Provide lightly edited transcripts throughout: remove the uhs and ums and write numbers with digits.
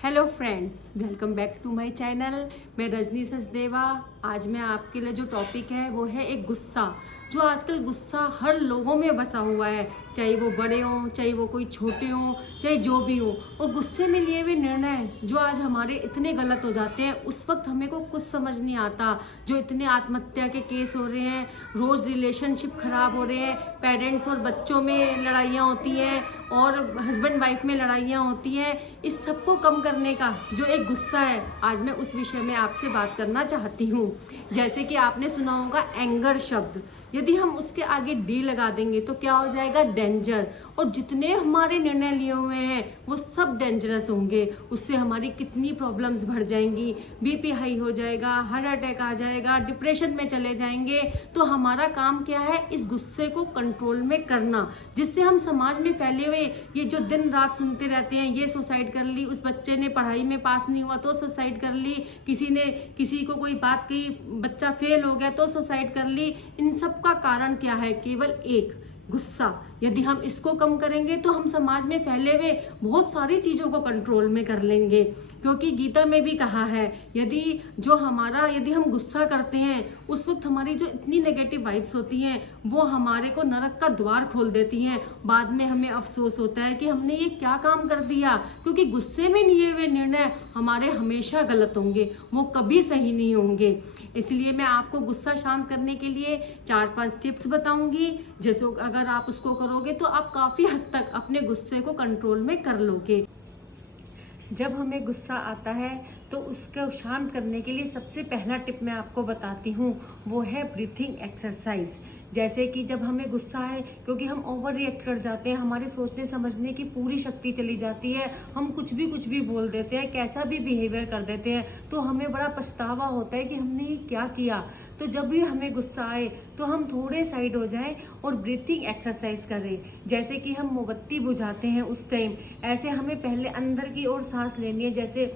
Hello friends, welcome back to my channel. मैं रजनी सचदेवा। आज मैं आपके लिए जो टॉपिक है वो है एक गुस्सा। जो आजकल गुस्सा हर लोगों में बसा हुआ है, चाहे वो बड़े हों, चाहे वो कोई छोटे हों, चाहे जो भी हो। और गुस्से में लिए हुए निर्णय जो आज हमारे इतने गलत हो जाते हैं, उस वक्त हमें को कुछ समझ नहीं आता। जो इतने आत्महत्या के केस हो रहे हैं, रोज़ रिलेशनशिप खराब हो रहे हैं, पेरेंट्स और बच्चों में लड़ाइयाँ होती हैं और हस्बैंड वाइफ में लड़ाइयाँ होती हैं। इस सबको कम करने का जो एक गुस्सा है, आज मैं उस विषय में आपसे बात करना चाहती हूँ। जैसे कि आपने सुना होगा एंगर शब्द, यदि हम उसके आगे डी लगा देंगे तो क्या हो जाएगा? डेंजर। और जितने हमारे निर्णय लिए हुए हैं वो सब डेंजरस होंगे। उससे हमारी कितनी प्रॉब्लम्स बढ़ जाएंगी, बीपी हाई हो जाएगा, हार्ट अटैक आ जाएगा, डिप्रेशन में चले जाएंगे। तो हमारा काम क्या है? इस गुस्से को कंट्रोल में करना, जिससे हम समाज में फैले हुए ये जो दिन रात सुनते रहते हैं, ये सुसाइड कर ली, उस बच्चे ने पढ़ाई में पास नहीं हुआ तो सुसाइड कर ली, किसी ने किसी को कोई बात कही, बच्चा फेल हो गया तो सुसाइड कर ली। इन सब का कारण क्या है? केवल एक, गुस्सा। यदि हम इसको कम करेंगे तो हम समाज में फैले हुए बहुत सारी चीज़ों को कंट्रोल में कर लेंगे। क्योंकि गीता में भी कहा है, यदि हम गुस्सा करते हैं, उस वक्त हमारी जो इतनी नेगेटिव वाइब्स होती हैं वो हमारे को नरक का द्वार खोल देती हैं। बाद में हमें अफसोस होता है कि हमने ये क्या काम कर दिया। क्योंकि गुस्से में लिए हुए निर्णय हमारे हमेशा गलत होंगे, वो कभी सही नहीं होंगे। इसलिए मैं आपको गुस्सा शांत करने के लिए 4-5 टिप्स बताऊंगी। जैसे अगर आप उसको करोगे तो आप काफ़ी हद तक अपने गुस्से को कंट्रोल में कर लोगे। जब हमें गुस्सा आता है तो उसको शांत करने के लिए सबसे पहला टिप मैं आपको बताती हूँ, वो है ब्रीथिंग एक्सरसाइज। जैसे कि जब हमें गुस्सा है, क्योंकि हम ओवर रिएक्ट कर जाते हैं, हमारे सोचने समझने की पूरी शक्ति चली जाती है, हम कुछ भी बोल देते हैं, कैसा भी बिहेवियर कर देते हैं, तो हमें बड़ा पछतावा होता है कि हमने ये क्या किया। तो जब भी हमें गुस्सा आए तो हम थोड़े साइड हो जाएं और ब्रीथिंग एक्सरसाइज करें। जैसे कि हम मोमबत्ती बुझाते हैं उस टाइम, ऐसे हमें पहले अंदर की ओर सांस लेनी है, जैसे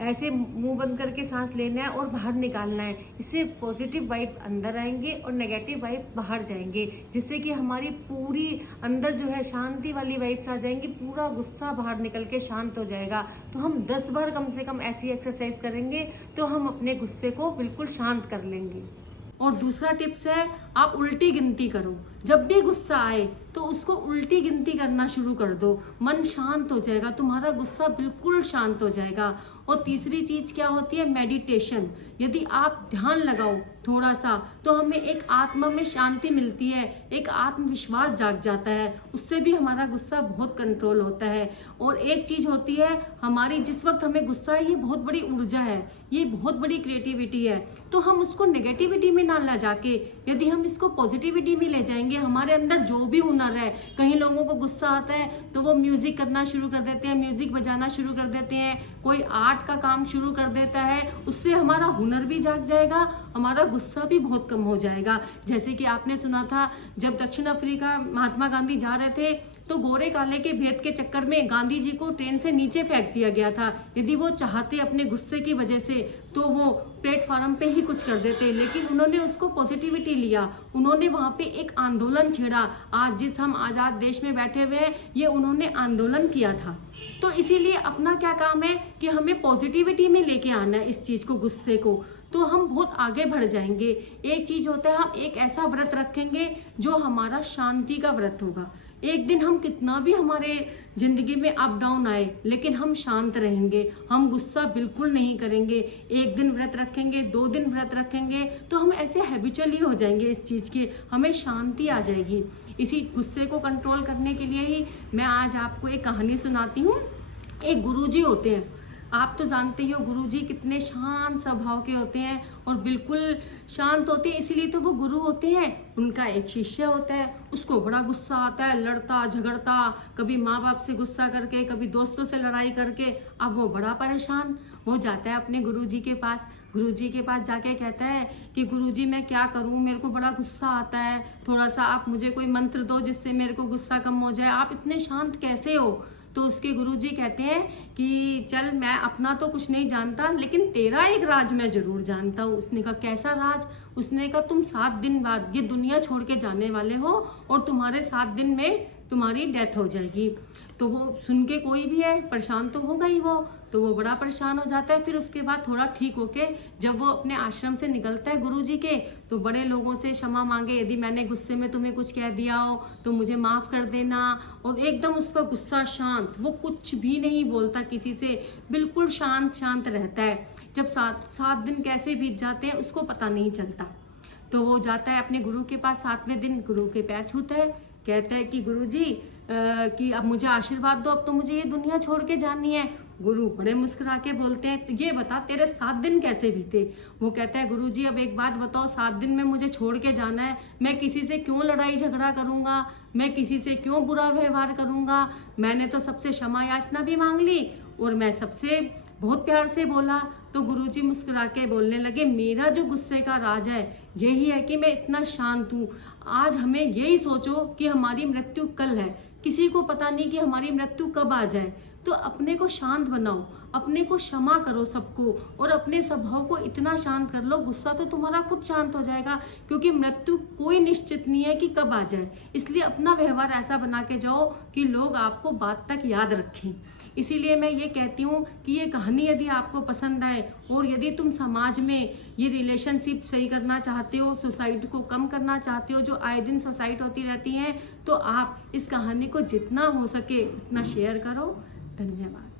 ऐसे मुंह बंद करके सांस लेना है और बाहर निकालना है। इससे पॉजिटिव वाइब अंदर आएंगे और नेगेटिव वाइब बाहर जाएंगे, जिससे कि हमारी पूरी अंदर जो है शांति वाली वाइब्स आ जाएंगी, पूरा गुस्सा बाहर निकल के शांत हो जाएगा। तो हम 10 बार कम से कम ऐसी एक्सरसाइज करेंगे तो हम अपने गुस्से को बिल्कुल शांत कर लेंगे। और दूसरा टिप्स है, आप उल्टी गिनती करो। जब भी गुस्सा आए तो उसको उल्टी गिनती करना शुरू कर दो, मन शांत हो जाएगा, तुम्हारा गुस्सा बिल्कुल शांत हो जाएगा। और तीसरी चीज क्या होती है? मेडिटेशन। यदि आप ध्यान लगाओ थोड़ा सा तो हमें एक आत्मा में शांति मिलती है, एक आत्मविश्वास जाग जाता है, उससे भी हमारा गुस्सा बहुत कंट्रोल होता है। और एक चीज होती है हमारी, जिस वक्त हमें गुस्सा है, ये बहुत बड़ी ऊर्जा है, ये बहुत बड़ी क्रिएटिविटी है। तो हम उसको नेगेटिविटी में ना ला जाके यदि हम इसको पॉजिटिविटी में ले जाएंगे, हमारे अंदर जो भी हुनर है, कहीं लोगों को गुस्सा आता है तो वो म्यूजिक करना शुरू कर देते हैं, म्यूजिक बजाना शुरू कर देते हैं, कोई आर्ट का काम शुरू कर देता है, उससे हमारा हुनर भी जाग जाएगा, हमारा गुस्सा भी बहुत कम हो जाएगा। जैसे कि आपने सुना था, जब दक्षिण अफ्रीका महात्मा गांधी जा रहे थे तो गोरे काले के भेद के चक्कर में गांधी जी को ट्रेन से नीचे फेंक दिया गया था। यदि वो चाहते अपने गुस्से की वजह से तो वो प्लेटफॉर्म पे ही कुछ कर देते, लेकिन उन्होंने उसको पॉजिटिविटी लिया, उन्होंने वहां पे एक आंदोलन छेड़ा। आज जिस हम आजाद देश में बैठे हुए हैं, ये उन्होंने आंदोलन किया था। तो इसीलिए अपना क्या काम है कि हमें पॉजिटिविटी में लेके आना है इस चीज को, गुस्से को, तो हम बहुत आगे बढ़ जाएंगे। एक चीज होता है, हम एक ऐसा व्रत रखेंगे जो हमारा शांति का व्रत होगा। एक दिन हम कितना भी हमारे जिंदगी में अप डाउन आए, लेकिन हम शांत रहेंगे, हम गुस्सा बिल्कुल नहीं करेंगे। एक दिन व्रत रखेंगे, 2 दिन व्रत रखेंगे, तो हम ऐसे हैबिचुअली हो जाएंगे इस चीज की, हमें शांति आ जाएगी। इसी गुस्से को कंट्रोल करने के लिए ही मैं आज आपको एक कहानी सुनाती हूँ। एक गुरुजी होते हैं, आप तो जानते ही हो गुरुजी कितने शांत स्वभाव के होते हैं और बिल्कुल शांत होते हैं, इसीलिए तो वो गुरु होते हैं। उनका एक शिष्य होता है, उसको बड़ा गुस्सा आता है, लड़ता झगड़ता, कभी माँ बाप से गुस्सा करके, कभी दोस्तों से लड़ाई करके। अब वो बड़ा परेशान, वो जाता है अपने गुरुजी के पास। गुरुजी के पास जाके कहता है कि गुरुजी मैं क्या करूँ, मेरे को बड़ा गुस्सा आता है, थोड़ा सा आप मुझे कोई मंत्र दो जिससे मेरे को गुस्सा कम हो जाए, आप इतने शांत कैसे हो? तो उसके गुरुजी कहते हैं कि चल मैं अपना तो कुछ नहीं जानता, लेकिन तेरा एक राज मैं जरूर जानता हूँ। उसने कहा कैसा राज? उसने कहा तुम 7 दिन बाद ये दुनिया छोड़ के जाने वाले हो और तुम्हारे 7 दिन में तुम्हारी डेथ हो जाएगी। तो वो सुन के कोई भी है परेशान तो होगा ही वो, तो वो बड़ा परेशान हो जाता है। फिर उसके बाद थोड़ा ठीक होके जब वो अपने आश्रम से निकलता है गुरुजी के, तो बड़े लोगों से क्षमा मांगे, यदि मैंने गुस्से में तुम्हें कुछ कह दिया हो तो मुझे माफ कर देना। और एकदम उसका गुस्सा शांत, वो कुछ भी नहीं बोलता किसी से, बिल्कुल शांत शांत रहता है। जब 7 दिन कैसे बीत जाते हैं उसको पता नहीं चलता। तो वो जाता है अपने गुरु के पास, 7वें दिन गुरु के पैर छूता है, कहता है कि गुरुजी कि अब मुझे आशीर्वाद दो, अब तो मुझे ये दुनिया छोड़ के जानी है। गुरु बड़े मुस्कुरा के बोलते हैं तो ये बता तेरे 7 दिन कैसे बीते? वो कहता है गुरुजी अब एक बात बताओ, 7 दिन में मुझे छोड़ के जाना है, मैं किसी से क्यों लड़ाई झगड़ा करूंगा, मैं किसी से क्यों बुरा व्यवहार करूंगा? मैंने तो सबसे क्षमा याचना भी मांग ली और मैं सबसे बहुत प्यार से बोला। तो गुरुजी मुस्कुरा के बोलने लगे मेरा जो गुस्से का राज है यही है कि मैं इतना शांत हूँ। आज हमें यही सोचो कि हमारी मृत्यु कल है, किसी को पता नहीं कि हमारी मृत्यु कब आ जाए। तो अपने को शांत बनाओ, अपने को क्षमा करो सबको, और अपने स्वभाव को इतना शांत कर लो, गुस्सा तो तुम्हारा खुद शांत हो जाएगा, क्योंकि मृत्यु कोई निश्चित नहीं है कि कब आ जाए। इसलिए अपना व्यवहार ऐसा बना के जाओ कि लोग आपको बात तक याद रखें। इसीलिए मैं ये कहती हूँ कि ये कहानी यदि आपको पसंद आए और यदि तुम समाज में ये रिलेशनशिप सही करना चाहते हो, सुसाइड को कम करना चाहते हो, जो आए दिन सुसाइड होती रहती हैं, तो आप इस कहानी को जितना हो सके उतना शेयर करो। धन्यवाद।